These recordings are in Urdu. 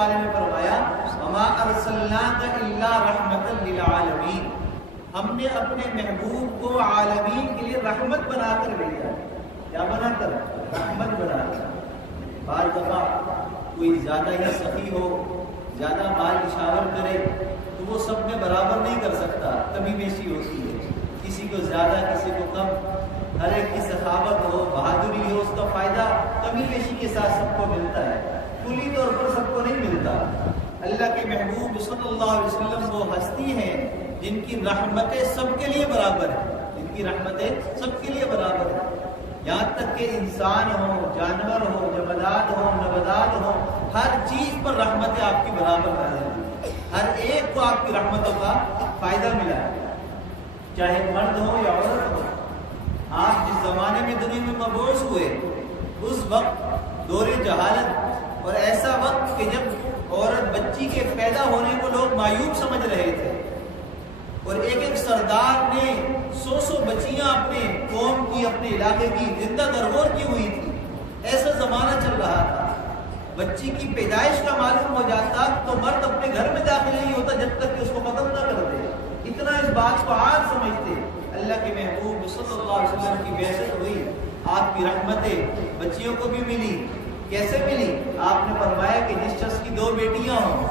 والے میں فرمایا وما ارسلناک الا رحمتا للعالمین، ہم نے اپنے محبوب کو عالمین کے لیے رحمت بنا کر بھیجا۔ کیا بنا کر؟ رحمت بنا کر۔ بعض دفعہ کوئی زیادہ ہی سخی ہو، زیادہ مال نشاور کرے تو وہ سب میں برابر نہیں کر سکتا، کمی بیشی ہوتی ہے، کسی کو زیادہ کسی کو کم، ہر ایک کی سخاوت ہو، بہادری ہو، اس کا فائدہ کمی بیشی کے ساتھ سب کو ملتا ہے، کلی طور پر سب کو نہیں ملتا۔ اللہ کے محبوب صلی اللہ علیہ وسلم وہ ہستی ہیں جن کی رحمتیں سب کے لیے برابر ہیں، جن کی رحمتیں سب کے لیے برابر ہیں، یہاں تک کہ انسان ہو، جانور ہو، جمادات ہو، نباتات ہو، ہر چیز پر رحمتیں آپ کی برابر نازل ہیں، ہر ایک کو آپ کی رحمتوں کا فائدہ ملا ہے، چاہے مرد ہو یا عورت ہو۔ آپ جس زمانے میں دنیا میں مبعوث ہوئے اس وقت دور جہالت اور ایسا وقت کہ جب عورت بچی کے پیدا ہونے کو لوگ معیوب سمجھ رہے تھے، اور ایک ایک سردار نے 100 بچیاں اپنے قوم کی، اپنے علاقے کی زندہ درگور کی ہوئی تھی، ایسا زمانہ چل رہا تھا۔ بچی کی پیدائش کا معلوم ہو جاتا تو مرد اپنے گھر میں داخل نہیں ہوتا جب تک کہ اس کو ختم نہ کر دے، اتنا اس بات کو عام سمجھتے۔ اللہ کے محبوب صلی اللہ علیہ وسلم کی بعثت ہوئی، آپ کی رحمتیں بچیوں کو بھی ملی۔ کیسے ملی؟ آپ نے فرمایا کہ جس شخص کی 2 بیٹیاں ہوں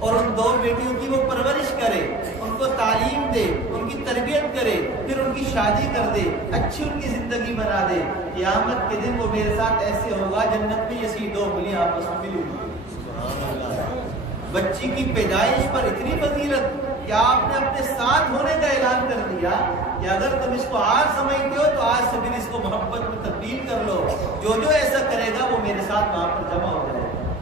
اور ان 2 بیٹیوں کی وہ پرورش کرے، ان کو تعلیم دے، ان کی تربیت کرے، پھر ان کی شادی کر دے، اچھی ان کی زندگی بنا دے، قیامت کے دن وہ میرے ساتھ ایسے ہوگا جنت میں جیسی 2 گلیاں آپس میں ملی ہوئی۔ بچی کی پیدائش پر اتنی فضیلت کہ آپ نے اپنے ساتھ ہونے کا اعلان کر دیا کہ اگر تم اس کو آج سمجھتے ہو تو آج سے پھر اس کو محبت میں تبدیل کر لو، جو جو ایسا کرے گا وہ میرے ساتھ وہاں پر جمع ہو جائے گا۔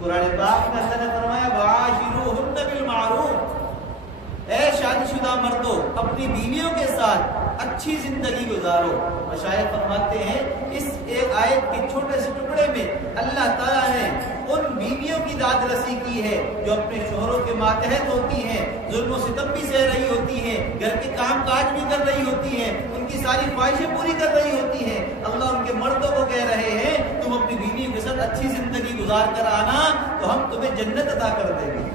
قرآن پاک میں اللہ نے فرمایا وَعَاشِرُوهُنَّ بِالْمَعْرُوفِ، اے شادی شدہ مردوں اپنی بیویوں کے ساتھ اچھی زندگی گزارو۔ مشائخ فرماتے ہیں اس ایک آیت کے چھوٹے سے ٹکڑے میں اللہ تعالیٰ نے ان بیویوں کی داد رسی کی ہے جو اپنے شوہروں کے ماتحت ہوتی ہیں، ظلم و ستم بھی سہ رہی ہوتی ہیں، گھر کے کام کاج بھی کر رہی ہوتی ہیں، ان کی ساری خواہشیں پوری کر رہی ہوتی ہیں۔ اللہ ان کے مردوں کو کہہ رہے ہیں تم اپنی بیویوں کے ساتھ اچھی زندگی گزار کر آنا تو ہم تمہیں جنت عطا کر دیں گے۔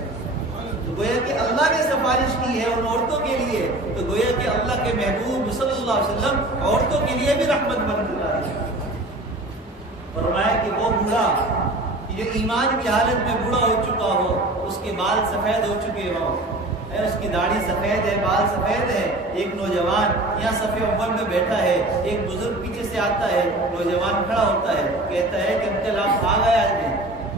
تو گویا کہ اللہ نے سفارش کی ہے ان عورتوں کے لیے، تو گویا کہ اللہ کے محبوب صلی اللہ علیہ وسلم عورتوں کے لیے بھی رحمت بن کر آئی۔ فرمایا کہ وہ بوڑھا جو ایمان کی حالت میں بوڑھا ہو چکا ہو، اس کے بال سفید ہو چکے ہوں، اس کی داڑھی سفید ہے، بال سفید ہے، ایک نوجوان یہاں صف اول میں بیٹھا ہے، ایک بزرگ پیچھے سے آتا ہے، نوجوان کھڑا ہوتا ہے، کہتا ہے کہ انکل آپ آ گئے آج میں،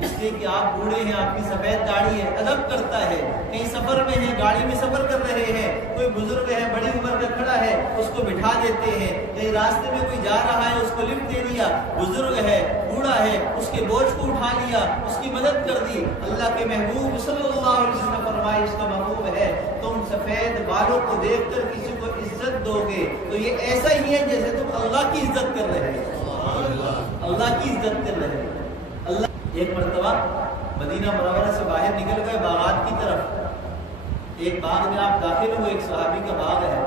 اس لیے کہ آپ بوڑھے ہیں، آپ کی سفید داڑھی ہے، ادب کرتا ہے، کہیں سفر میں ہیں، گاڑی میں سفر کر رہے ہیں، کوئی بزرگ ہے بڑی عمر کا کھڑا ہے اس کو بٹھا دیتے ہیں، کہیں راستے میں کوئی جا رہا ہے اس کو لفٹ دے دیا، بزرگ ہے بوڑھا ہے اس کے بوجھ کو اٹھا لیا، اس کی مدد کر دی۔ اللہ کے محبوب صلی اللہ علیہ وسلم نے فرمایا اس کا مفہوم ہے تم سفید بالوں کو دیکھ کر کسی کو عزت دو گے تو یہ ایسا ہی ہے جیسے تم اللہ کی عزت کر رہے ہو، اللہ کی عزت کر رہے ہو۔ ایک مرتبہ مدینہ منورہ سے باہر نکل گئے باغات کی طرف، ایک باغ میں آپ داخل ہوئے، ایک صحابی کا باغ ہے،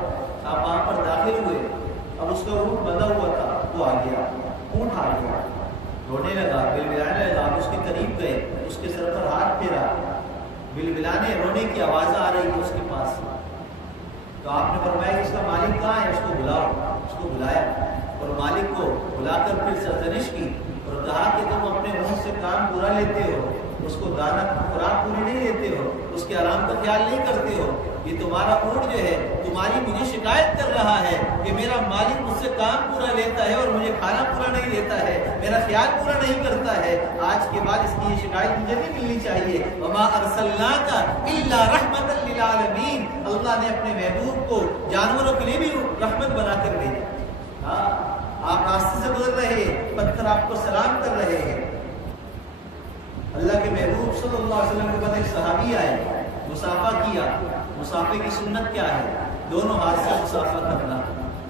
آپ وہاں پر داخل ہوئے، اب اس کا اونٹ بندھا ہوا تھا، وہ آ گیا، اونٹ آ گیا، رونے لگا، بلبلانے لگا، آپ اس کے قریب گئے، اس کے سر پر ہاتھ پھیرا، بلبلانے رونے کی آواز آ رہی ہے اس کے پاس، تو آپ نے فرمایا کہ اس کا مالک کہاں ہے، اس کو بلاؤ، اس کو بلایا اور مالک کو بلا کر پھر سرزنش کی اور کہا کہ تم اپنے اونٹ سے کام پورا لیتے ہو، اس کو دانا خوراک پوری نہیں دیتے ہو، اس کے آرام کا خیال نہیں کرتے ہو، یہ تمہارا اونٹ جو ہے تمہاری مجھے شکایت کر رہا ہے کہ میرا مالک مجھ سے کام پورا لیتا ہے اور مجھے کھانا پورا نہیں دیتا ہے، میرا خیال پورا نہیں کرتا ہے، آج کے بعد اس کی یہ شکایت مجھے نہیں ملنی چاہیے۔ وما ارسلناک الا رحمتا للعالمین، اللہ نے اپنے محبوب کو جانوروں کے لیے بھی رحمت بنا کر بھیجا۔ آپ راستے سے گزر رہے ہیں، پتھر آپ کو سلام کر رہے ہیں، اللہ کے محبوب صلی اللہ علیہ وسلم کے بعد ایک صحابی آئے، مسافہ کیا، مسافے کی سنت کیا ہے؟ دونوں ہاتھ سے مسافہ کرنا،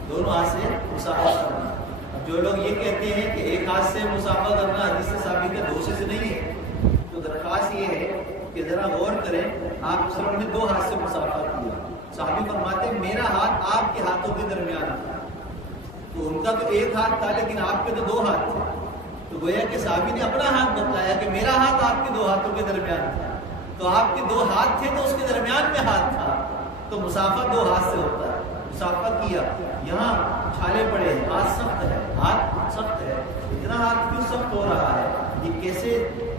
دونوں ہاتھ سے مسافہ کرنا۔ اب جو لوگ یہ کہتے ہیں کہ ایک ہاتھ سے مسافہ کرنا حدیث سے ثابت ہے، دوسرے سے نہیں ہے، تو درخواست یہ ہے کہ ذرا غور کریں، آپ صلی اللہ علیہ وسلم نے 2 ہاتھ سے مسافہ کیا، صحابی فرماتے ہیں میرا ہاتھ آپ کے ہاتھوں کے درمیان تھا، تو ان کا تو ایک ہاتھ تھا لیکن آپ کے تو 2 ہاتھ تھے، تو گویا کہ صحابی نے اپنا ہاتھ بتلایا کہ میرا ہاتھ آپ کے 2 ہاتھوں کے درمیان تھا، تو آپ کے 2 ہاتھ تھے تو اس کے درمیان میں ہاتھ تھا، تو مسافہ 2 ہاتھ سے ہوتا ہے، مسافہ کیا، یہاں چھالے پڑے ہیں، ہاتھ سخت ہے، ہاتھ سخت ہے، اتنا ہاتھ کیوں سخت ہو رہا ہے؟ یہ کیسے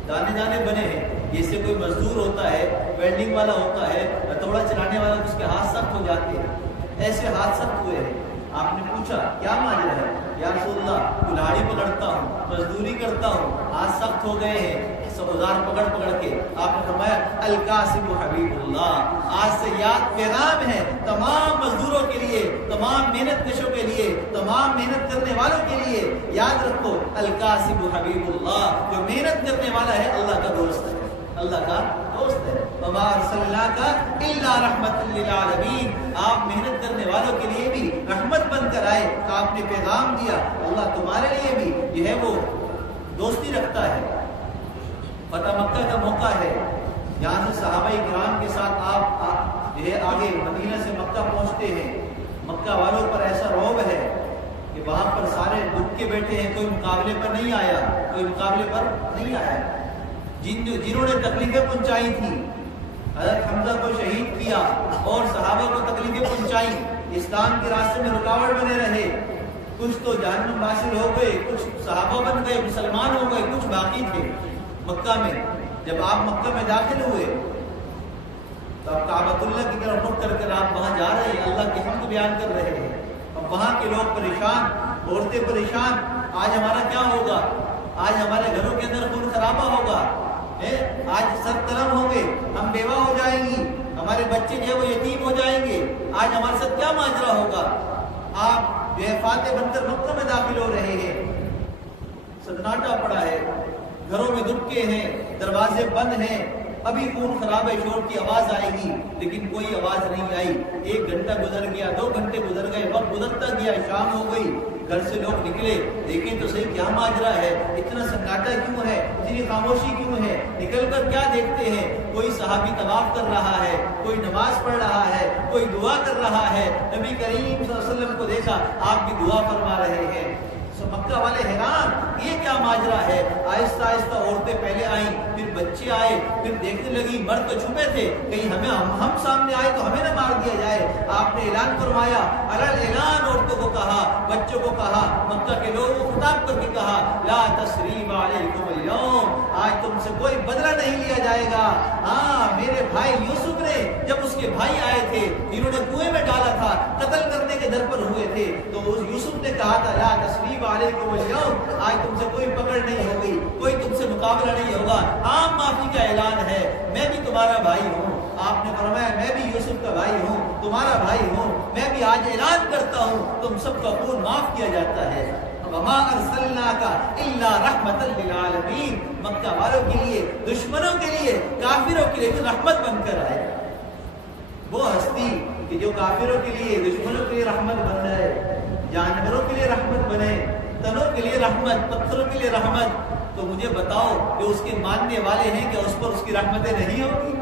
دانے دانے بنے ہیں؟ جیسے کوئی مزدور ہوتا ہے، ویلڈنگ والا ہوتا ہے، ہتھوڑا چلانے والا، اس کے ہاتھ سخت ہو جاتے ہیں، ایسے ہاتھ سخت ہوئے ہیں۔ آپ نے پوچھا کیا ماجرا ہے؟ یا رسول اللہ کلاڑی پکڑتا ہوں، مزدوری کرتا ہوں، ہاتھ سخت ہو گئے ہیں اوزار پکڑ پکڑ کے۔ آپ نے فرمایا القاسم حبیب اللہ، آج سے یاد پیغام ہے تمام مزدوروں کے لیے، تمام محنت کشوں کے لیے، تمام محنت کرنے والوں کے لیے، یاد رکھو القاسم حبیب اللہ، جو محنت کرنے والا ہے اللہ کا دوست ہے، اللہ کا دوست ہے۔ وما ارسلناک الا رحمۃ للعالمین، آپ محنت کرنے والوں کے لیے بھی رحمت بن کر آئے، تو آپ نے پیغام دیا اللہ تمہارے لیے بھی جو ہے وہ دوستی رکھتا ہے۔ فتح مکہ کا موقع ہے، یہاں سے صحابہ کرام کے ساتھ آپ جو ہے آگے مدینہ سے مکہ پہنچتے ہیں۔ مکہ والوں پر ایسا رعب ہے کہ وہاں پر سارے دکھ کے بیٹھے ہیں، کوئی مقابلے پر نہیں آیا، کوئی مقابلے پر نہیں آیا۔ جنہوں نے تکلیفیں پہنچائی تھی، حضرت حمزہ کو شہید کیا اور صحابہ کو تکلیفیں پہنچائی، اسلام کے راستے میں رکاوٹ بنے رہے، کچھ تو جہنم حاصل ہو گئے، کچھ صحابہ بن گئے، مسلمان ہو گئے، کچھ باقی تھے مکہ میں۔ جب آپ مکہ میں داخل ہوئے تو آپ کعبۃ اللہ کی طرف رخ کر کر آپ وہاں جا رہے ہیں، اللہ کی حمد بیان کر رہے ہیں۔ اب وہاں کے لوگ پریشان، عورتیں پریشان، آج ہمارا کیا ہوگا؟ آج ہمارے گھروں کے اندر خون خرابہ ہوگا، آج سر قلم ہوں گے، ہم بیوہ ہو جائیں گی، ہمارے بچے جو ہے وہ یتیم ہو جائیں گے، آج ہمارے ساتھ کیا ماجرا ہوگا؟ آپ جو ہے فاتح بن کر مکہ میں داخل ہو رہے ہیں، سناٹا پڑا ہے، گھروں میں دبکے ہیں، دروازے بند ہیں، ابھی خون خراب ہے، شور کی آواز آئے گی، لیکن کوئی آواز نہیں آئی۔ 1 گھنٹہ گزر گیا، 2 گھنٹے گزر گئے، وقت گزرتا گیا، شام ہو گئی، گھر سے لوگ نکلے، دیکھیں تو صحیح کیا ماجرا ہے، اتنا سناٹا کیوں ہے، اتنی خاموشی کیوں ہے؟ نکل کر کیا دیکھتے ہیں؟ کوئی صحابی طواف کر رہا ہے، کوئی نماز پڑھ رہا ہے، کوئی دعا کر رہا ہے، نبی کریم صلی اللہ علیہ وسلم کو دیکھا، آپ بھی دعا فرما رہے ہیں۔ مکہ والے حیران، یہ کیا ماجرا ہے؟ آہستہ آہستہ عورتیں پہلے آئیں، پھر بچے آئے، پھر دیکھنے لگی، مرد تو چھپے تھے، کہیں ہم سامنے آئے تو ہمیں نہ مار دیا جائے۔ آپ نے اعلان فرمایا، اعلان عورتوں کو کہا، بچوں کو کہا، مکہ کے لوگوں کو خطاب کر کے کہا لا تثریب علیکم اليوم، آج تم سے کوئی بدلہ نہیں لیا جائے گا۔ ہاں، میرے بھائی یوسف نے جب اس کے بھائی آئے تھے جنہوں نے کنویں میں ڈالا تھا، قتل کرنے کے در پر ہوئے تھے، تو یوسف نے کہا تھا لا تثریب علیکم اليوم، آج تم سے کوئی پکڑ نہیں ہوگی، کوئی تم سے مقابلہ نہیں ہوگا، عام معافی کا اعلان ہے، میں بھی تمہارا بھائی ہوں۔ آپ نے فرمایا میں بھی یوسف کا بھائی ہوں، تمہارا بھائی ہوں، میں بھی آج اعلان کرتا ہوں تم سب کا خون معاف کیا جاتا ہے۔ وما ارسلناک الا رحمۃ للعالمین، مکہ والوں کے لیے، دشمنوں کے لیے، کافروں کے لیے رحمت بن کر آئے۔ وہ ہستی کہ جو کافروں کے لیے، دشمنوں کے لیے رحمت بن جائے، جانوروں کے لیے رحمت بنے، تنوں کے لیے رحمت، پتھروں کے لیے رحمت، تو مجھے بتاؤ کہ اس کے ماننے والے ہیں کہ اس پر اس کی رحمتیں نہیں ہوگی؟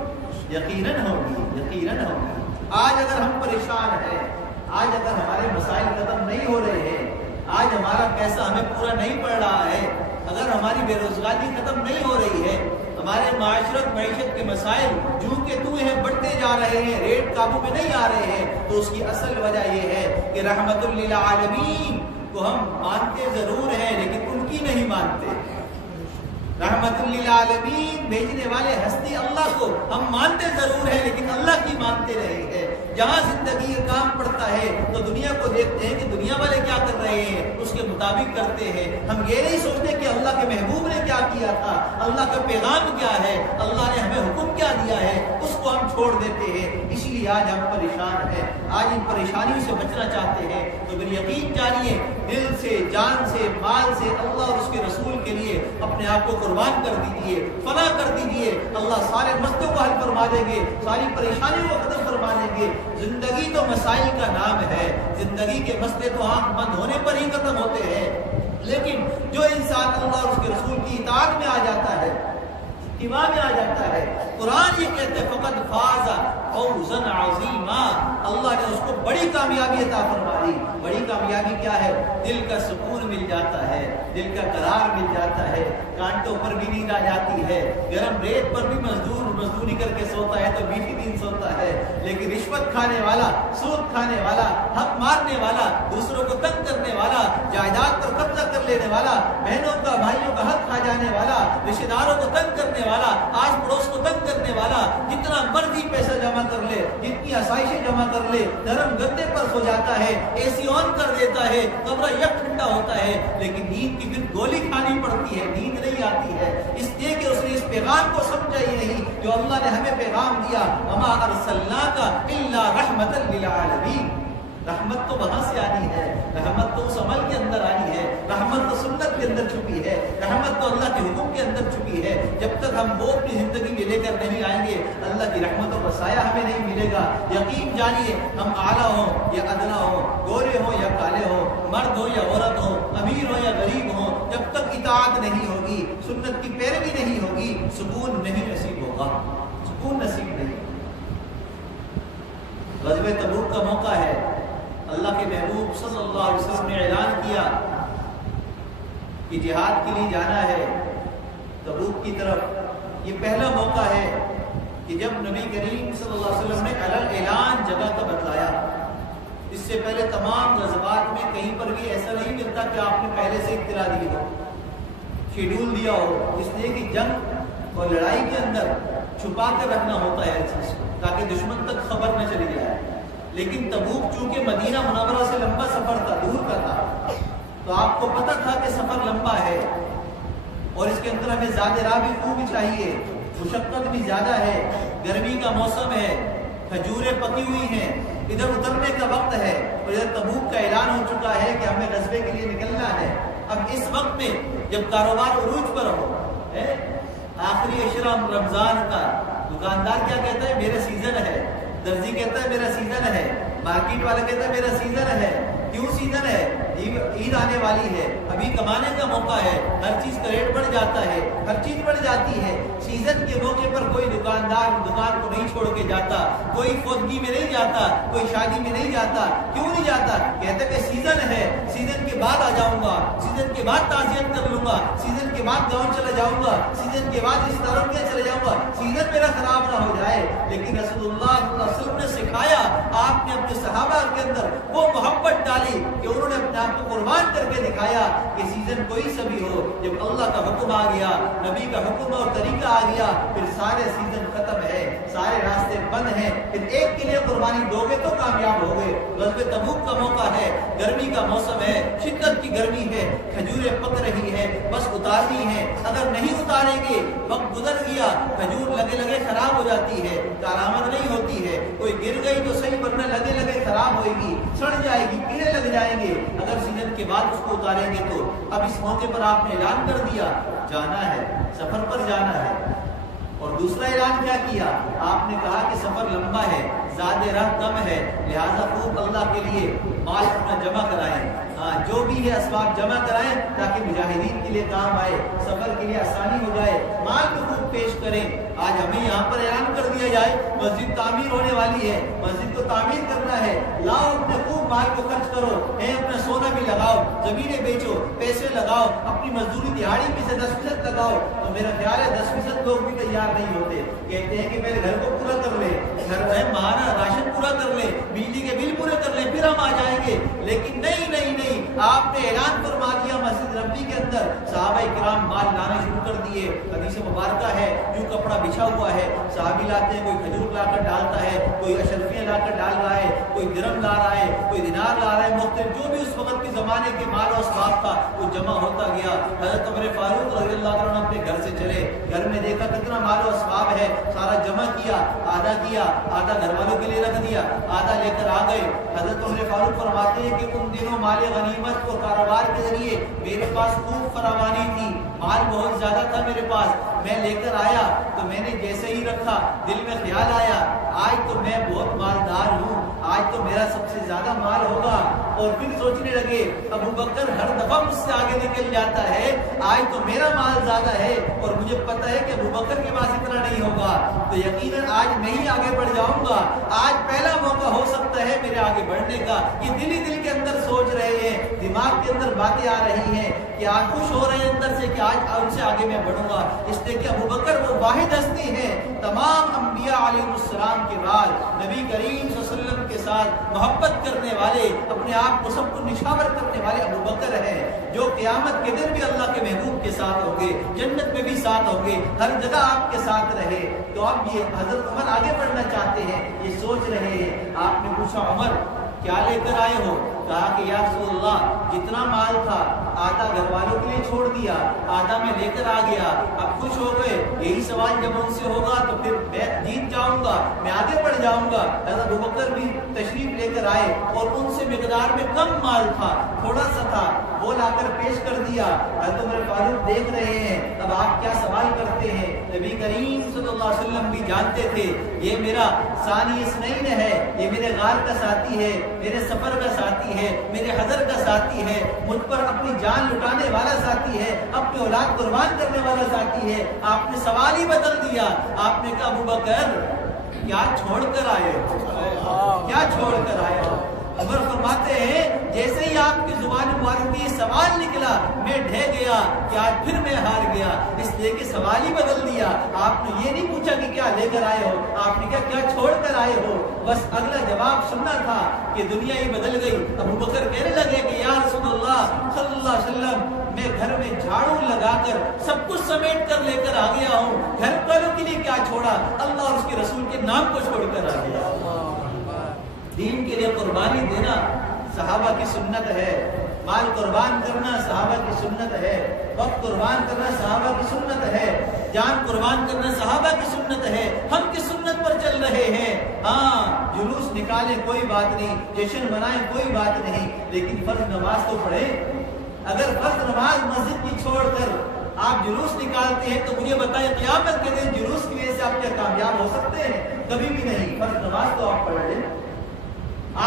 یقیناً ہوگی، یقیناً ہوگی۔ آج اگر ہم پریشان ہیں، آج اگر ہمارے مسائل ختم نہیں ہو رہے ہیں، آج ہمارا پیسہ ہمیں پورا نہیں پڑ رہا ہے، اگر ہماری بے روزگاری ختم نہیں ہو رہی ہے، ہمارے معیشت کے مسائل جو کہ تو ہیں بڑھتے جا رہے ہیں، ریٹ قابو میں نہیں آ رہے ہیں، تو اس کی اصل وجہ یہ ہے کہ رحمت للعالمین کو ہم مانتے ضرور ہیں لیکن ان کی نہیں مانتے۔ رحمت للعالمین بھیجنے والے ہستی اللہ کو ہم مانتے ضرور ہیں لیکن اللہ کی مانتے نہیں ہے۔ جہاں زندگی کا کام پڑتا ہے تو دنیا کو دیکھتے ہیں کہ دنیا والے کیا کر رہے ہیں، اس کے مطابق کرتے ہیں۔ ہم یہ نہیں سوچتے کہ اللہ کے محبوب نے کیا کیا تھا، اللہ کا پیغام کیا ہے، اللہ نے ہمیں حکم کیا دیا ہے، اس کو ہم چھوڑ دیتے ہیں۔ اسی لیے آج ہم پریشان ہیں، آج ان پریشانیوں سے بچنا چاہتے ہیں، تو پھر یقین جانیے دل سے، جان سے، مال سے اللہ اور اس کے رسول کے لیے اپنے آپ کو قربان کر دیجیے، فنا کر دیجیے، اللہ سارے مسئلوں کو حل فرما دیں گے، ساری پریشانیوں کو ختم فرما دیں گے۔ زندگی تو مسائل کا نام ہے، زندگی کے مسئلے تو آنکھ بند ہونے پر ہی ختم ہوتے ہیں، لیکن جو انسان اللہ اور اس کے رسول کی اطاعت میں آ جاتا ہے، اتباع میں آ جاتا ہے، قرآن یہ کہتے ہیں فقط فاز فوزا عظیما، اللہ نے اس کو بڑی کامیابی عطا فرما دی۔ بڑی کامیابی کیا ہے؟ دل کا سکون مل جاتا ہے، دل کا قرار مل جاتا ہے، کانٹوں پر بھی نیند آ جاتی ہے، گرم ریت پر بھی مزدوری کر کے سوتا ہے تو میٹھی نیند سوتا ہے۔ لیکن رشوت کھانے والا، سود کھانے والا، حق مارنے والا، دوسروں کو تنگ کرنے والا، جائیداد پر قبضہ کر لینے والا، بہنوں کا بھائیوں کا حق کھا جانے والا، رشتے داروں کو تنگ کرنے والا، آس پڑوس کو تنگ کرنے والا، جتنا مرضی پیسہ جمع کر لے، جتنی آسائشیں جمع کر لے، نرم گدے پر سو جاتا ہے، اے سی آن کر دیتا ہے، کمرہ یک ٹھنڈا ہوتا ہے، لیکن نیند کی پھر گولی کھانی پڑتی ہے، نیند نہیں آتی ہے، اس لیے کہ اس نے اس پیغام کو سمجھا ہی نہیں جو اللہ نے ہمیں پیغام دیا، وما ارسلناک الا رحمتا للعالمین۔ رحمت تو وہاں سے آنی ہے، رحمت تو اس عمل کے اندر آنی ہے، رحمت تو سنت کے اندر چھپی ہے، رحمت تو اللہ کے حکم کے اندر چھپی ہے۔ جب تک ہم وہ اپنی زندگی میں لے کر نہیں آئیں گے، اللہ کی رحمتوں کا سایہ ہمیں نہیں ملے گا۔ یقین جانیے، ہم اعلیٰ ہوں یا ادنا ہوں، گورے ہوں یا کالے ہوں، مرد ہو یا عورت ہو، امیر ہو یا غریب ہو، جب تک اطاعت نہیں ہوگی، سنت کی پیروی نہیں ہوگی، سکون نہیں نصیب ہوگا، سکون نصیب نہیں۔ غزوہ تبوک کا موقع ہے، اللہ کے محبوب صلی اللہ علیہ وسلم نے اعلان کیا کہ جہاد کے لیے جانا ہے تبوک کی طرف۔ یہ پہلا موقع ہے کہ جب نبی کریم صلی اللہ علیہ وسلم نے اعلان جگہ کا بتلایا۔ اس سے پہلے تمام غزوات میں کہیں پر بھی ایسا نہیں ملتا کہ آپ نے پہلے سے اطلاع دی ہو، شیڈول دیا ہو، اس لیے کہ جنگ اور لڑائی کے اندر چھپا کر رکھنا ہوتا ہے ہر چیز کو تاکہ دشمن تک خبر نہ چلی جائے۔ لیکن تبوک چونکہ مدینہ منورہ سے لمبا سفر تھا، دور کا تھا، تو آپ کو پتہ تھا کہ سفر لمبا ہے اور اس کے اندر ہمیں زیادہ راہ بھی خوب چاہیے، مشقت بھی زیادہ ہے، گرمی کا موسم ہے، کھجوریں پکی ہوئی ہیں، ادھر اترنے کا وقت ہے، اور ادھر تبوک کا اعلان ہو چکا ہے کہ ہمیں غزوے کے لیے نکلنا ہے۔ اب اس وقت میں جب کاروبار عروج پر ہو، آخری عشرہ رمضان کا، دکاندار کیا کہتا ہے؟ میرا سیزن ہے، درزی کہتا ہے میرا سیزن ہے، مارکیٹ والا کہتا ہے میرا سیزن ہے۔ کیوں سیزن ہے؟ عید آنے والی ہے، ابھی کمانے کا موقع ہے، ہر چیز کا ریٹ بڑھ جاتا ہے، ہر چیز بڑھ جاتی ہے۔ سیزن کے موقع پر کوئی دکاندار دکان کو نہیں چھوڑ کے جاتا، کوئی فوتگی میں نہیں جاتا، کوئی شادی میں نہیں جاتا۔ کیوں نہیں جاتا؟ کہتا کہ سیزن ہے، سیزن کے بعد آ جاؤں گا، سیزن کے بعد تعزیت کر لوں گا، سیزن کے بعد گاؤں چلا جاؤں گا، سیزن کے بعد رشتہ داروں کے چلے جاؤں گا، سیزن میرا خراب نہ ہو جائے۔ لیکن رسول اللہ صلی اللہ علیہ وسلم نے سکھایا، آپ نے اپنے صحابہ کے اندر وہ محبت ڈالی کہ انہوں نے اپنے آپ کو قربان کر کے دکھایا کہ سیزن کوئی سا بھی ہو، جب اللہ کا حکم آ گیا، نبی کا حکم اور طریقہ آ گیا، پھر سارے سیزن ختم ہے، سارے راستے بند ہیں، پھر ایک کے لیے قربانی دو گے تو کامیاب ہوگے۔ غزوہ تبوک کا موقع ہے، گرمی کا موسم ہے، شدت کی گرمی ہے، کھجوریں پک رہی ہے، بس اتارنی ہے، اگر نہیں اتاریں گے وقت گزر گیا، کھجور لگے لگے خراب ہو جاتی ہے، کارآمد نہیں ہوتی ہے، کوئی گر گئی تو صحیح ورنہ لگے لگے خراب ہوئے گی، سڑ جائے گی، کیڑے لگ جائیں گے اگر سیزن کے بعد اس کو اتاریں گے تو۔ اب اس موقع پر آپ نے اعلان کر دیا جانا ہے، سفر پر جانا ہے، اور دوسرا اعلان کیا کیا؟ آپ نے کہا کہ سفر لمبا ہے، زیادہ راہ کم ہے، لہذا خوب اللہ کے لیے مال اپنا جمع کرائیں، جو بھی ہے اسباب جمع کرائیں تاکہ مجاہدین کے لیے کام آئے، سفر کے لیے آسانی ہو جائے، مال بھی خوب پیش کریں۔ آج ہمیں یہاں پر اعلان کر دیا جائے مسجد تعمیر ہونے والی ہے، مسجد کو تعمیر کرنا ہے، لاؤ اپنے خوب مال کو خرچ کرو، اپنا سونا بھی لگاؤ، زمینیں بیچو، پیسے لگاؤ، اپنی مزدوری دہاڑی میں سے 10% لگاؤ، تو میرا خیال ہے 10% لوگ بھی تیار نہیں ہوتے، کہتے ہیں کہ میرے گھر کو پورا کر لے، گھر میں ماہانہ راشن پورا کر لے، بجلی کے بل پورے کر لے، پھر ہم آ جائیں گے۔ لیکن نہیں نہیں نہیں، آپ نے اعلان فرما دیا مسجد نبوی کے اندر، صحابہ کرام مال لانے شروع کر دیے۔ حدیث مبارکہ ہے، یوں کپڑا بچھا ہوا ہے، صحابی لاتے ہیں، کوئی کھجور لا کر ڈالتا ہے، کوئی اشرفیاں لا کر ڈال رہا ہے، کوئی درم لا رہا ہے، کوئی دینار لا رہا ہے، مختلف جو بھی اس وقت کے زمانے کے مال و اسباب تھا وہ جمع ہوتا گیا۔ حضرت عمر فاروق رضی اللہ عنہ اپنے گھر سے چلے، گھر میں دیکھا کتنا مال و اسباب ہے، سارا جمع کیا، آدھا گھر والوں کے لیے رکھ دیا، آدھا لے کر آ گئے۔ حضرت عمر فاروق فرماتے ہیں کہ ان دنوں مال غنیمت اور کاروبار کے ذریعے میرے پاس خوب فراوانی تھی، مال بہت زیادہ تھا میرے پاس، میں لے کر آیا تو میں نے جیسے ہی رکھا دل میں خیال آیا آج تو میں بہت مالدار ہوں، آج تو میرا سب سے زیادہ مال ہوگا، اور پھر سوچنے لگے ابو بکر ہر دفعہ مجھ سے آگے نکل جاتا ہے، آج تو میرا مال زیادہ ہے اور مجھے پتا ہے کہ ابو بکر کے پاس اتنا نہیں ہوگا، تو یقیناً آج میں ہی آگے بڑھ جاؤں گا، آج پہلا موقع ہو سکتا ہے میرے آگے بڑھنے کا۔ یہ دل ہی دل کے اندر سوچ رہے ہیں، دماغ کے اندر باتیں آ رہی ہیں کہ آج خوش ہو رہے ہیں اندر سے کہ آج ان سے آگے میں بڑھوں گا، اس لیے کہ ابو بکر وہ واحد ہستی ہے تمام انبیاء علیہ السلام کے بعد نبی کریم صلی اللہ علیہ وسلم کے ساتھ محبت کرنے والے، اپنے آپ کو سب کو نشاور کرنے والے ابو بکر ہیں، جو قیامت کے دن بھی اللہ کے محبوب کے ساتھ ہوں گے، جنت میں بھی ساتھ ہوں گے، ہر جگہ آپ کے ساتھ رہے۔ تو اب یہ حضرت عمر آگے بڑھنا چاہتے ہیں، یہ سوچ رہے ہیں۔ آپ نے پوچھا عمر کیا لے کر آئے ہو؟ کہا کہ یا رسول اللہ جتنا مال تھا آدھا گھر والوں کے لیے چھوڑ دیا، آدھا میں لے کر آ گیا، اب خوش ہو گئے، یہی سوال جب ان سے ہوگا تو پھر میں جیت جاؤں گا، میں آگے بڑھ جاؤں گا۔ حضرت ابوبکر بھی تشریف لے کر آئے اور ان سے مقدار میں کم مال تھا، تھوڑا سا تھا، وہ لا کر پیش کر دیا۔ حضرت عمر فاروق دیکھ رہے ہیں اب آپ کیا سوال کرتے ہیں۔ نبی کریم صلی اللہ علیہ وسلم بھی جانتے تھے یہ میرا ثانی اسنین ہے، یہ میرے غار کا ساتھی ہے، میرے سفر کا ساتھی ہے، میرے حضر کا ساتھی ہے، مجھ پر اپنی جان لٹانے والا ساتھی ہے، اپنی اولاد قربان کرنے والا ساتھی ہے۔ آپ نے سوال ہی بدل دیا، آپ نے کہا ابو بکر کیا چھوڑ کر آئے ہو، کیا چھوڑ کر آئے ہو؟ عمر فرماتے ہیں جیسے ہی آپ کی زبان مبارک میں یہ سوال نکلا میں ڈھہ گیا کہ آج پھر میں ہار گیا، اس لیے کہ سوال ہی بدل دیا۔ آپ نے یہ نہیں پوچھا کہ کیا لے کر آئے ہو، آپ نے کہا کیا چھوڑ کر آئے ہو، بس اگلا جواب سننا تھا کہ دنیا ہی بدل گئی۔ ابو بکر کہنے لگے کہ یا رسول اللہ صلی اللہ علیہ وسلم میں گھر میں جھاڑو لگا کر سب کچھ سمیٹ کر لے کر آ گیا ہوں، گھر والوں کے لیے کیا چھوڑا، اللہ اور اس کے رسول کے نام کو چھوڑ کر آ گیا۔ دین کے لیے قربانی دینا صحابہ کی سنت ہے، مال قربان کرنا صحابہ کی سنت ہے، وقت قربان کرنا صحابہ کی سنت ہے، جان قربان کرنا صحابہ کی سنت ہے۔ ہم کس سنت پر چل رہے ہیں؟ ہاں جلوس نکالیں کوئی بات نہیں، جشن منائیں کوئی بات نہیں، لیکن فرض نماز تو پڑھیں۔ اگر فرض نماز مسجد کی چھوڑ کر آپ جلوس نکالتے ہیں تو مجھے بتائیں قیامت کے دن جلوس کی وجہ سے آپ کیا کامیاب ہو سکتے ہیں؟ کبھی بھی نہیں۔ فرض نماز تو آپ پڑھ لیں،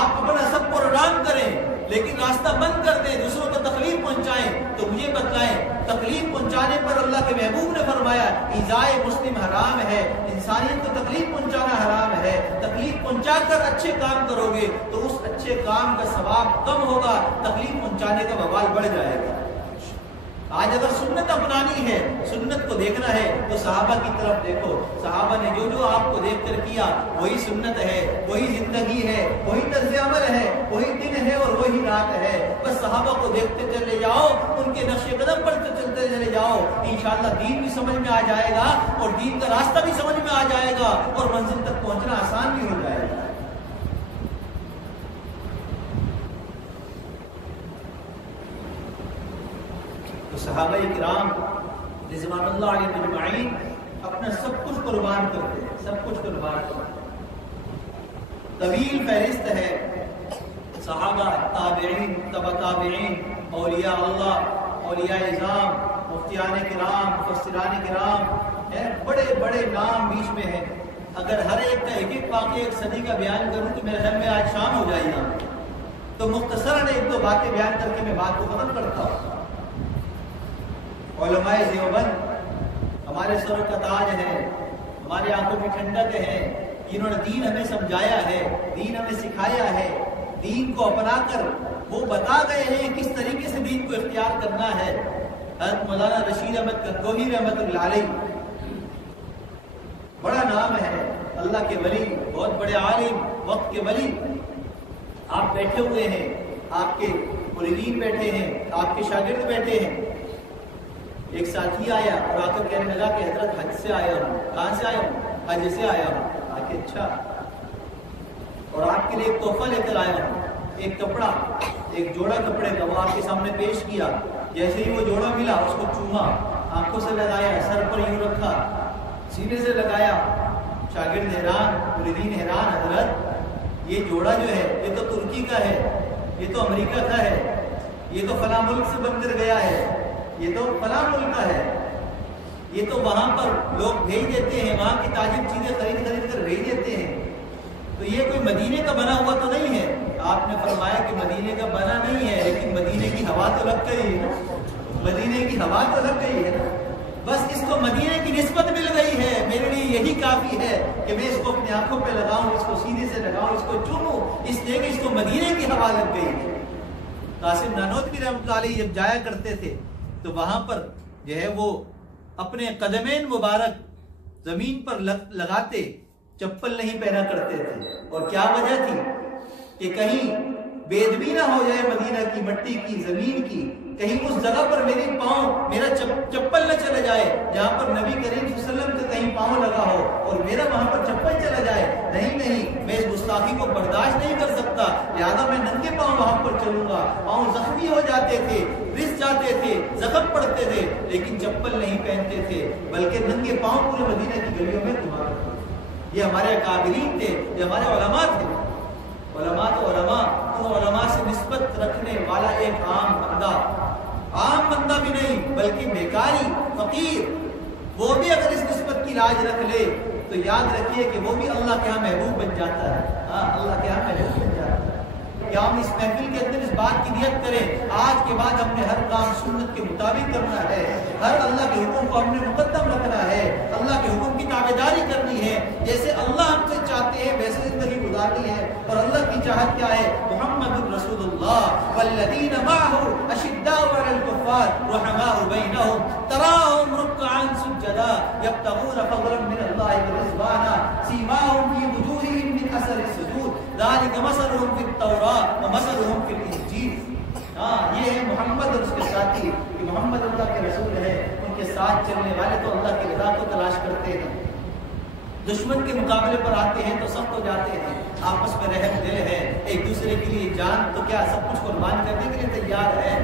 آپ اپنا سب پروگرام کریں لیکن راستہ بند کر دیں، دوسروں کو تکلیف پہنچائیں تو مجھے بتلائیں تکلیف پہنچانے پر اللہ کے محبوب نے فرمایا ایذائے مسلم حرام ہے، انسانیت کو تکلیف پہنچانا حرام ہے۔ تکلیف پہنچا کر اچھے کام کرو گے تو اس اچھے کام کا ثواب کم ہوگا، تکلیف پہنچانے کا وبال بڑھ جائے گا۔ آج اگر سنت اپنانی ہے، سنت کو دیکھنا ہے تو صحابہ کی طرف دیکھو، صحابہ نے جو جو آپ کو دیکھ کر کیا وہی سنت ہے، وہی زندگی ہے، وہی طرز عمل ہے، وہی دن ہے اور وہی رات ہے۔ بس صحابہ کو دیکھتے چلے جاؤ، ان کے نقش قدم پر چلتے چلے جاؤ، انشاءاللہ دین بھی سمجھ میں آ جائے گا اور دین کا راستہ بھی سمجھ میں آ جائے گا اور منزل تک پہنچنا آسان بھی ہو جائے گا۔ صحابہ کرام رضوان اللہ علیہ اجمعین اپنا سب کچھ قربان کرتے ہیں، سب کچھ قربان کرتے ہیں۔ طویل فہرست ہے صحابہ، تابعین، تبع تابعین، اولیاء اللہ، اولیاء اعظام، مفتیان کرام، مفسران کرام، بڑے بڑے نام بیچ میں ہیں۔ اگر ہر ایک کا ایک ایک واقعہ ایک صدی کا بیان کروں تو میرے خیال میں آج شام ہو جائے گا، تو مختصراً ایک دو باتیں بیان کر کے میں بات کو ختم کرتا ہوں۔ علماء دیوبند ہمارے سروں کا تاج ہے، ہمارے آنکھوں کی ٹھنڈک ہے، جنہوں نے دین ہمیں سمجھایا ہے، دین ہمیں سکھایا ہے، دین کو اپنا کر وہ بتا گئے ہیں کس طریقے سے دین کو اختیار کرنا ہے۔ حضرت مولانا رشید احمد گنگوہی رحمۃ اللہ علیہ، بڑا نام ہے، اللہ کے ولی، بہت بڑے عالم، وقت کے ولی۔ آپ بیٹھے ہوئے ہیں، آپ کے مریدین بیٹھے ہیں، آپ کے شاگرد بیٹھے ہیں۔ ایک ساتھی آیا اور آ کر کہنے لگا کہ حضرت حج سے آیا ہوں۔ کہاں سے آیا ہوں؟ حج سے آیا ہوں۔ آ کے اچھا، اور آپ کے لیے ایک تحفہ لے کر آیا ہوں، ایک کپڑا، ایک جوڑا کپڑے کا، وہ آپ کے سامنے پیش کیا۔ جیسے ہی وہ جوڑا ملا اس کو چوما، آنکھوں سے لگایا، سر پر یوں رکھا، سینے سے لگایا۔ شاگرد حیران، مریدین حیران، حضرت یہ جوڑا جو ہے یہ تو ترکی کا ہے، یہ تو امریکہ کا ہے، یہ تو فلاں ملک سے بن کر گیا ہے، یہ تو فلاں ملک کا ہے، یہ تو وہاں پر لوگ بھیج دیتے ہیں، وہاں کی تاجر چیزیں خرید کر بھیج دیتے ہیں۔ تو یہ کوئی مدینے کا بنا ہوا تو نہیں ہے. آپ نے فرمایا کہ مدینے کا بنا نہیں ہے، لیکن مدینے کی ہوا تو لگ گئی ہے نا، مدینے کی ہوا تو لگ گئی ہے نا. بس اس کو مدینے کی نسبت مل گئی ہے، میرے لیے یہی کافی ہے کہ میں اس کو اپنی آنکھوں پہ لگاؤں، اس کو سینے سے لگاؤں، اس کو چوموں، اس لیے کہ اس کو مدینے کی ہوا لگ گئی ہے. قاسم نانوتوی رحمۃ اللہ علیہ جب جایا کرتے تھے تو وہاں پر جو ہے وہ اپنے قدمین مبارک زمین پر لگاتے، چپل نہیں پہنا کرتے تھے. اور کیا وجہ تھی کہ کہیں بے ادبی نہ ہو جائے مدینہ کی مٹی کی، زمین کی، کہیں اس جگہ پر میری پاؤں، میرا چپل نہ چلا جائے جہاں پر نبی کریم صلی اللہ علیہ وسلم کا کہیں پاؤں لگا ہو اور میرا وہاں پر چپل چلا جائے. نہیں، میں اس گستاخی کو برداشت نہیں کر سکتا، لہذا میں ننگے پاؤں وہاں پر چلوں گا. پاؤں زخمی ہو جاتے تھے، رس جاتے تھے، زخم پڑتے تھے، لیکن چپل نہیں پہنتے تھے، بلکہ ننگے پاؤں پورے مدینہ کی گلیوں میں گھما کرتے تھے. یہ ہمارے اکابرین تھے، یہ ہمارے علماء تھے. علماء تو علماء، ان علماء سے نسبت رکھنے والا ایک عام بندہ بھی نہیں بلکہ بیکاری فقیر، وہ بھی اگر اس نسبت کی لاج رکھ لے تو یاد رکھیے کہ وہ بھی اللہ کے ہاں محبوب بن جاتا ہے. ہاں، اللہ کے ہاں محبوب بن جاتا ہے. یا ہم اس محفل کے اندر اس بات کی نیت کریں، آج کے بعد ہم نے ہر کام سنت کے مطابق کرنا ہے، ہر اللہ کے حکم کو ہم نے مقدم رکھنا ہے، اللہ کے حکم کی تابعداری کرنی ہے. جیسے اللہ ہم سے چاہتے ہیں ویسے زندگی گزارنی ہے. اور اللہ کی چاہت کیا ہے؟ محمد رسول اللہ والذین معہ اشداء علی الکفار رحماء بینہم تراہم رکعا سجدا یبتغون فضلا من اللہ ورضوانا سیماہم فی وجوہہم من اثر السجود ذلک مثلہم فی التوراۃ ومثلہم فی الانجیل. یہ ہے محمد اور اس کے ساتھی کہ محمد اللہ کے رسول ہے. ان کے ساتھ چلنے والے تو اللہ کی رضا کو تلاش کرتے ہیں، دشمن کے مقابلے پر آتے ہیں تو سخت ہو جاتے ہیں، آپس میں رحم دل ہے، ایک دوسرے کے لیے جان تو کیا سب کچھ قربان کرنے کے لیے تیار ہے.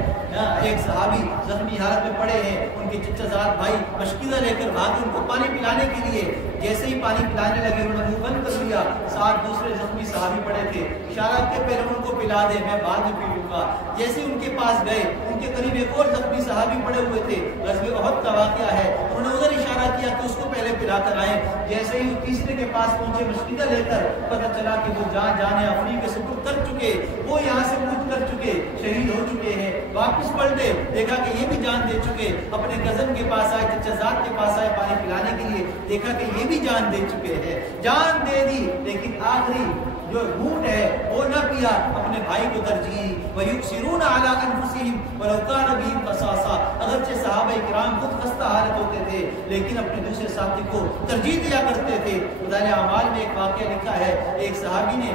ایک صحابی زخمی حالت میں پڑے ہیں، ان کے چچا زاد بھائی مشکیزہ لے کر بھاگے ان کو پانی پلانے کے لیے. جیسے ہی پانی پلانے لگے انہوں نے منہ بند کر لیا. ساتھ دوسرے زخمی صحابی پڑے تھے، اشارہ کے پہلے ان کو پلا دے، میں بعد میں پی لوں گا. جیسے ان کے پاس گئے، ان کے قریب ایک اور زخمی صحابی پڑے ہوئے تھے، غزوہ احد کا واقعہ ہے، انہوں نے ادھر اشارہ کیا کہ اس کو پہلے پلا کر آئے. جیسے ہی تیسرے کے پاس پہنچے مشکیزہ لے کر، پتہ چلا کہ وہ جانے اپنی کے سپرد کر چکے، وہ یہاں سے کوچ کر چکے، شہید ہو چکے ہیں. واپس پلٹے، دیکھا کہ یہ بھی جان دے چکے. اپنے کزن کے پاس آئے، چچا زاد کے پاس آئے پانی پلانے کے لیے، دیکھا کہ یہ بھی جان دے چکے ہیں. جان دے دی لیکن آخری جو گھونٹ ہے وہ نہ پیا، اپنے بھائی کو ترجیح. وَيُؤْثِرُونَ عَلَىٰ أَنفُسِهِمْ وَلَوْ كَانَ بِهِمْ خَصَاصَةٌ. اگرچہ صحابہ کرام خود خستہ حالت ہوتے تھے لیکن اپنے دوسرے ساتھی کو ترجیح دیا کرتے تھے. مدارِ اعمال میں ایک واقعہ لکھا ہے، ایک صحابی نے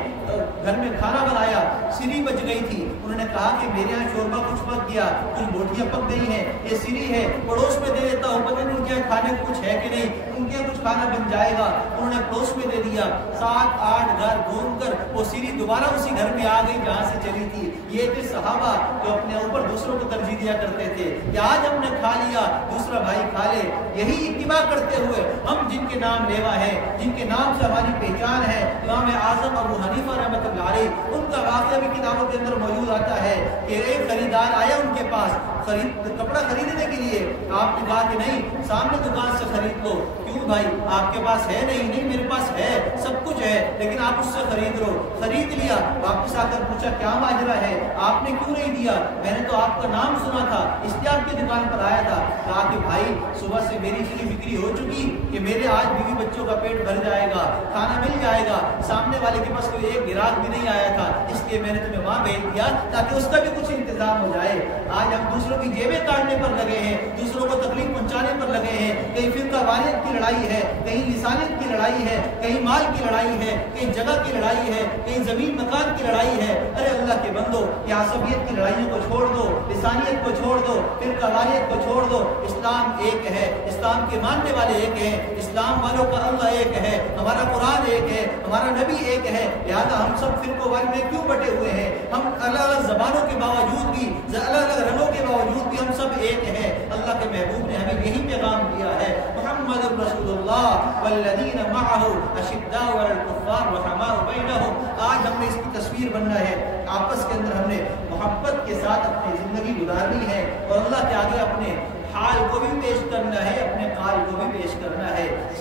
گھر میں کھانا بنایا، سری بچ گئی تھی. انہوں نے کہا کہ میرے یہاں شوربہ کچھ پک گیا، کچھ بوٹیاں پک گئی ہیں، یہ سری ہے، پڑوس میں دے دیتا ہوں، پتہ نہیں ان کے یہاں کھانے کو کچھ ہے کہ نہیں، ان کے یہاں کچھ کھانا بن جائے گا. انہوں نے پڑوس میں دے دیا. 7-8 گھر گھوم کر وہ سری دوبارہ اسی گھر میں آ گئی جہاں سے چلی تھی. یہ تھے صحابہ جو اپنے اوپر دوسروں کو ترجیح دیا کرتے تھے کہ آج ہم نے کھا لیا دوسرا بھائی کھا لے. یہی اتباع کرتے ہوئے ہم جن کے نام لیوا ہے، جن کے نام سے ہماری پہچان ہے، امام اعظم ابو حنیفہ رحمۃ اللہ علیہ، ان کا واقعہ بھی کتابوں کے اندر موجود آتا ہے کہ ایک خریدار آیا ان کے پاس کپڑا خریدنے کے لیے. آپ نے کہا کہ نہیں، سامنے دکان سے خرید لو. کیوں بھائی، آپ کے پاس ہے؟ نہیں میرے پاس ہے، سب کچھ ہے، لیکن آپ اس سے خرید لو. خرید لیا. واپس آ کر پوچھا کیا ماجرا ہے، آپ نے کیوں نہیں دیا؟ میں نے تو آپ کا نام سنا تھا اس لیے آپ کی دکان پر آیا تھا. کہا کہ بھائی صبح سے میری اتنی فکری ہو چکی کہ میرے آج بیوی بچوں کا پیٹ بھر جائے گا، کھانا مل جائے گا. سامنے والے کے پاس کوئی ایک گراہک بھی نہیں آیا تھا، اس لیے میں نے تمہیں وہاں بھیج دیا تاکہ اس کا بھی کچھ انتظام ہو جائے. آج ہم دوسروں کی جیبیں کاٹنے پر لگے ہیں، دوسروں کو تکلیف پہنچانے پر لگے ہیں. کہیں فرقہ واریت کی لڑائی ہے، کہیں لسانیت کی لڑائی ہے، کہیں مال کی لڑائی ہے، کہیں جگہ کی لڑائی ہے، کہیں زمین مکان کی لڑائی ہے. ارے اللہ کے بندو، یہ عصبیت کی لڑائیوں کو چھوڑ دو، لسانیت کو چھوڑ دو، فرقہ واریت کو چھوڑ دو. اسلام ایک ہے، اسلام کے ماننے والے ایک ہیں، اسلام والوں کا اللہ ایک ہے، ہمارا قرآن ایک ہے، ہمارا نبی ایک ہے. لہذا ہم سب فرقوں واری میں کیوں بٹے ہوئے ہیں؟ ہم الگ الگ زبانوں کے باوجود بھی، الگ الگ رنگوں کے باوجود بھی ہم سب ایک ہیں. اللہ کے محبوب نے ہمیں یہی پیغام دیا ہے، محمد رسول اللہ والذین معہ اشداء علی الکفار رحماء بینہم. آج ہم نے اس کی تصویر بننا ہے، آپس کے اندر ہم نے محبت کے ساتھ اپنی زندگی گزارنی ہے اور اللہ کے آگے اپنے حال کو بھی پیش کرنا ہے، اپنے قال کو بھی پیش کرنا ہے.